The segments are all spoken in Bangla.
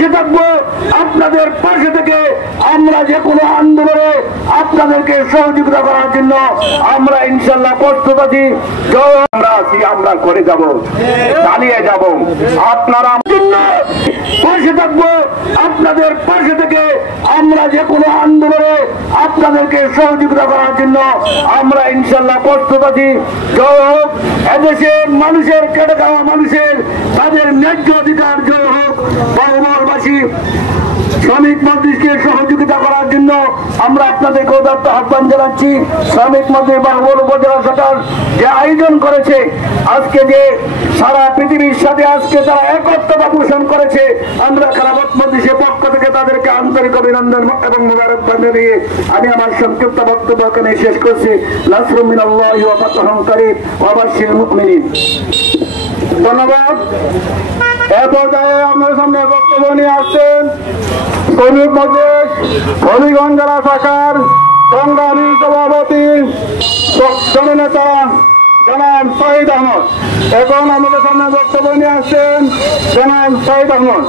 পাশে থাকবো। আপনাদের পাশে থেকে আমরা যে কোনো আন্দোলনে আপনাদেরকে সহযোগিতা করার জন্য আমরা ইনশাল্লাহ প্রস্তুত আছি। আমরা আছি, আমরা করে যাব, চালিয়ে যাব। আপনারা পাশে থাকবো। আপনাদের পাশে থেকে আমরা যে কোনো আন্দোলনে আপনাদেরকে সহযোগিতা করার জন্য আমরা ইনশাল্লাহ প্রস্তুত আছি। জয় হোক এদেশের মানুষের, কেটে খাওয়া মানুষের তাদের ন্যায্য অধিকার জয় হোক। বাহুবলবাসী শ্রমিক মজলিসকে সহযোগিতা করার জন্য আমরা আপনাদেরকে উদাত্ত আহ্বান জানাচ্ছি। শ্রমিক মজলিস বাহুবল উপজেলা শাখার যে আয়োজন করেছে, আজকে যে সারা পৃথিবীর সাথে আজকে তারা একত্রতা পোষণ করেছে, আমরা খেলাফত মজলিসের পক্ষ থেকে তাদেরকে আন্তরিক অভিনন্দন এবং মোবারকবাদ জানিয়ে আমি আমার সংক্ষিপ্ত বক্তব্য এখানে শেষ করছি। নাসরুম মিনাল্লাহি ওয়া ফাতহুন করিব ওয়া বাশশিরিল মুমিনিন। ধন্যবাদ। এ পর্যায়ে আমার সামনে বক্তব্য নিয়ে আসছেন শ্রমিক মজলিস হবিগঞ্জ জেলা শাখার সংগ্রামী সভাপতি জননেতা জনাব শহীদ আহমদ। এখন আমাদের সামনে বক্তব্য নিয়ে আসছেন জনাব শহীদ আহমদ।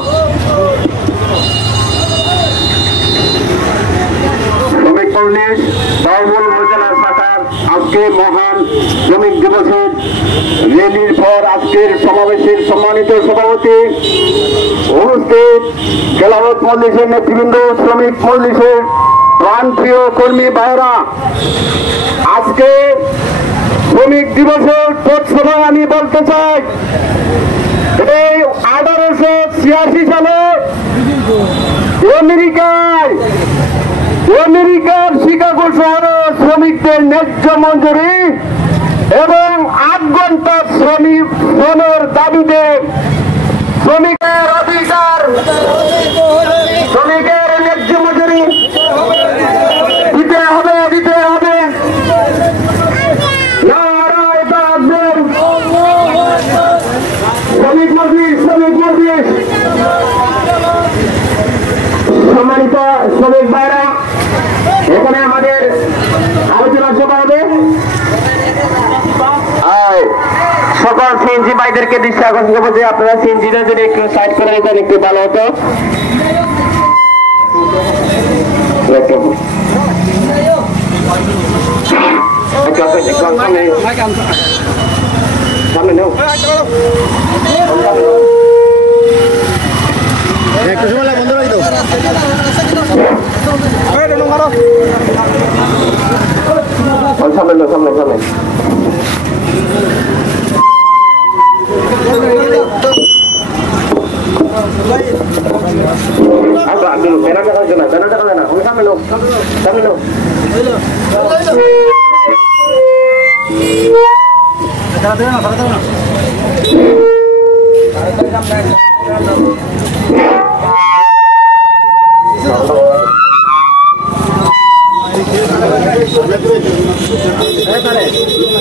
শ্রমিক মজলিস বাহুবল উপজেলা শাখার আজকে মহান শ্রমিক দিবসের র্যালির পর আজকের সমাবেশের সম্মানিত সভাপতি উপস্থিত খেলাফত মজলিসের নেতৃবৃন্দ, শ্রমিক মজলিসের প্রাণপ্রিয় কর্মী ভাইরা, আজকে শ্রমিক দিবসের পথসভায় আমি বলতে চাই, এই 1886 সালে আমেরিকার শিকাগো শহরে শ্রমিকদের ন্যায্য মজুরি এবং 8 ঘন্টা শ্রমের দাবিতে শ্রমিকের অধিকার, শ্রমিকের ন্যায্য মজুরি দিতে হবে, দিতে হবে। শ্রমিক মজলিস, শ্রমিক মজলিস, সম্মানিত শ্রমিক ভাইরা, এখানে আমাদের আলোচনা সভা হবে। সকল সিএনজি ভাইদেরকে দৃষ্টি আকর্ষণ করবো যে আপনারা সিএনজিটা যদি একটু সাইড করে দিতেন একটু ভালো হতো। সামনে নেও, একটু সময় বন্ধ রাখি দাও। সামনে নেও, সামনে সামনে। বেড়া দেখা যায় না, বেড়া দেখা যায় না, সামনে নেও, সামনে নেও।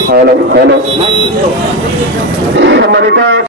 হ্যালো হ্যালো, সম্মানিত